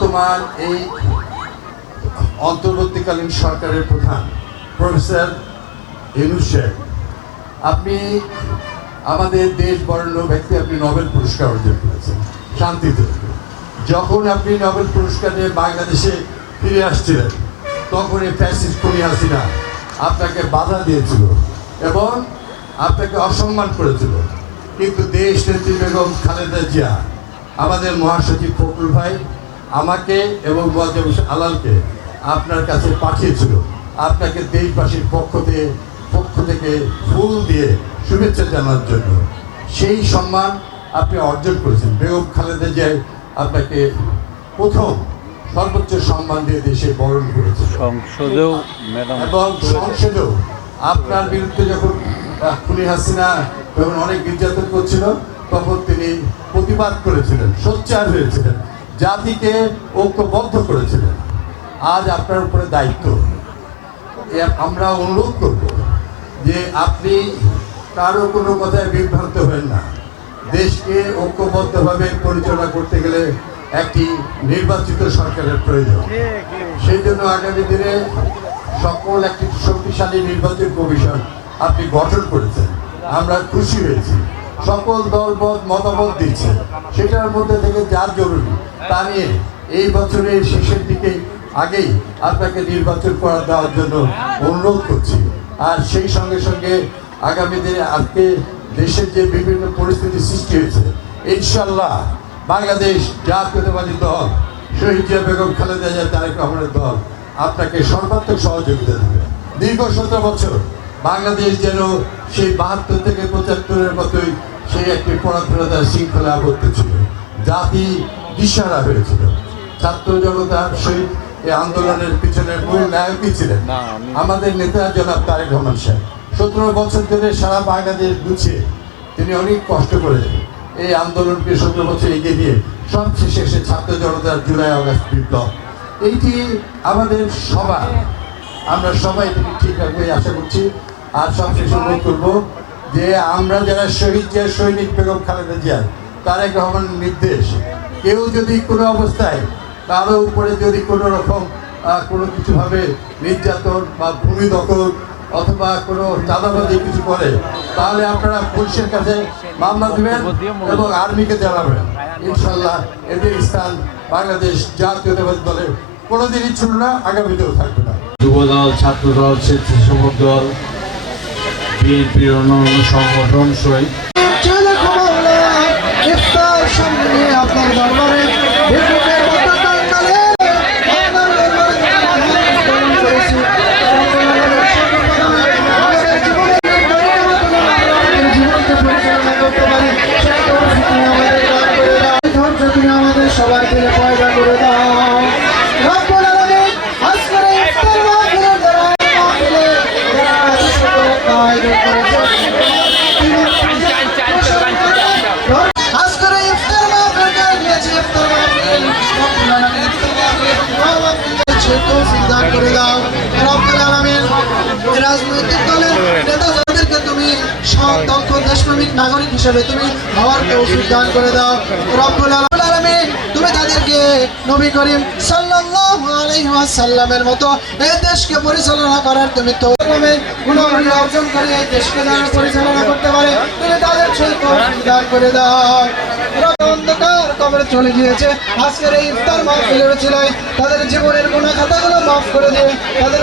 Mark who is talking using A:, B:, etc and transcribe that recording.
A: বর্তমান এই অন্তর্বর্তীকালীন সরকারের প্রধান প্রফেসর ইউনুস শেখ। আপনি আমাদের দেশ বরেণ্য ব্যক্তি, আপনি নোবেল পুরস্কার অর্জন করেছেন। শান্তিতে। যখন আপনি নোবেল পুরস্কার নিয়ে বাংলাদেশে ফিরে আসছিলেন তখন এই ফ্যাসিস্ট খুনি হাসিনা আপনাকে বাধা দিয়েছিল এবং আপনাকে অসম্মান করেছিল। কিন্তু দেশ নেত্রী বেগম খালেদা জিয়া, আমাদের মহাসচিব ফখরুল ভাই আমাকে এবং মোয়াজ্জেম আলালকে আপনার কাছে পাঠিয়েছিল। আপনাকে দেশবাসীর পক্ষ থেকে পক্ষ থেকে ফুল দিয়ে শুভেচ্ছা জানার জন্য। সেই সম্মান আপনি অর্জন করেছেন। বেগম খালেদা জিয়াই আপনাকে প্রথম সর্বোচ্চ সম্মান দিয়ে দেশে বরণ করেছে।
B: সংসদেও
A: এবং সংসদেও আপনার বিরুদ্ধে যখন খুনি হাসিনা যখন অনেক নির্যাতন করছিল তখন তিনি প্রতিবাদ করেছিলেন সোচ্চার হয়েছিলেন। জাতিকে ঐক্যবদ্ধ করেছিলেন। আজ আপনার উপরে দায়িত্ব। আমরা অনুরোধ করব যে আপনি কারও কোনো কথায় বিভ্রান্ত হবেন না। দেশকে ঐক্যবদ্ধভাবে পরিচালনা করতে গেলে একটি নির্বাচিত সরকারের প্রয়োজন। সেই জন্য আগামী দিনে সকল একটি শক্তিশালী নির্বাচন কমিশন আপনি গঠন করেছেন। আমরা খুশি হয়েছি। সকল দলবদ মতামত দিচ্ছে সেটার মধ্যে থেকে যার তা নিয়ে এই বছরের শেষের দিকে আগেই আপনাকে নির্বাচন করা দেওয়ার জন্য অনুরোধ করছি। আর সেই সঙ্গে সঙ্গে আগামী দিনে আজকে দেশের যে বিভিন্ন পরিস্থিতি সৃষ্টি হয়েছে ইনশাল্লাহ বাংলাদেশ জাতীয়তাবাদী দল, শহীদ জিয়া বেগম খালেদা জিয়া, তারেক রহমানের দল আপনাকে সর্বাত্মক সহযোগিতা দেবে। দীর্ঘ সতেরো বছর বাংলাদেশ যেন সেই বাহাত্তর থেকে পঁচাত্তরের মতোই সেই একটি পরাধীনতার শৃঙ্খলা আবদ্ধ ছিল। জাতি দিশারা হয়েছিল ছাত্র জনতার সহিত এই আন্দোলনের পিছনের মূল নায়কই ছিলেন? আমাদের নেতা জনাব তারেক রহমান সাহেব সতেরো বছর ধরে সারা বাংলাদেশ গুছিয়ে তিনি অনেক কষ্ট করে এই আন্দোলনকে সতেরো বছর এগিয়ে দিয়ে সবশেষে এসে ছাত্র জনতার জুলাই আগস্ট বিপ্লব। এইটি আমাদের সবার। আমরা সবাই এটাকে ঠিক রাখব আশা করছি। আর সবশেষে অনুরোধ করব যে আমরা যারা শহীদ জিয়া সৈনিক বেগম খালেদা জিয়া তারেক রহমানের নির্দেশ। কেউ যদি কোনো অবস্থায় কারও উপরে যদি কোনো রকম কোনো কিছুভাবে নির্যাতন বা ভূমি দখল অথবা কোনো চাঁদাবাজি কিছু করে, তাহলে আপনারা পুলিশের কাছে মামলা দেবেন এবং আর্মিকে জানাবেন। ইনশাল্লাহ এদের স্থান বাংলাদেশ জাতীয়তাবাদী দলের কোনোদিনই ছিল না, আগামীতেও থাকবে না।
C: যুবদল, ছাত্রদল, স্বেচ্ছাসেবক দল, বিএনপির অন্যান্য সংগঠন সহিত
D: ইফতার মাহফিল দোয়া মাহফিল সে তৌফিক দান করে দাও। রাজনৈতিক দলের নেতা দেশপ্রেমিক নাগরিক হিসেবে তুমি হওয়ার তৌফিক দান করে দাও। আলামিন, তুমি তাদেরকে নবী করিম সাল্লাল্লাহু মতো এই দেশকে পরিচালনা করার তুমি তৌফিক অর্জন করে এই দেশকে পরিচালনা করতে পারে, তুমি তাদের দান করে দাও। চলে গিয়েছে। তাদের জীবনের গুণা খাতাগুলো মাফ করে দিয়ে তাদের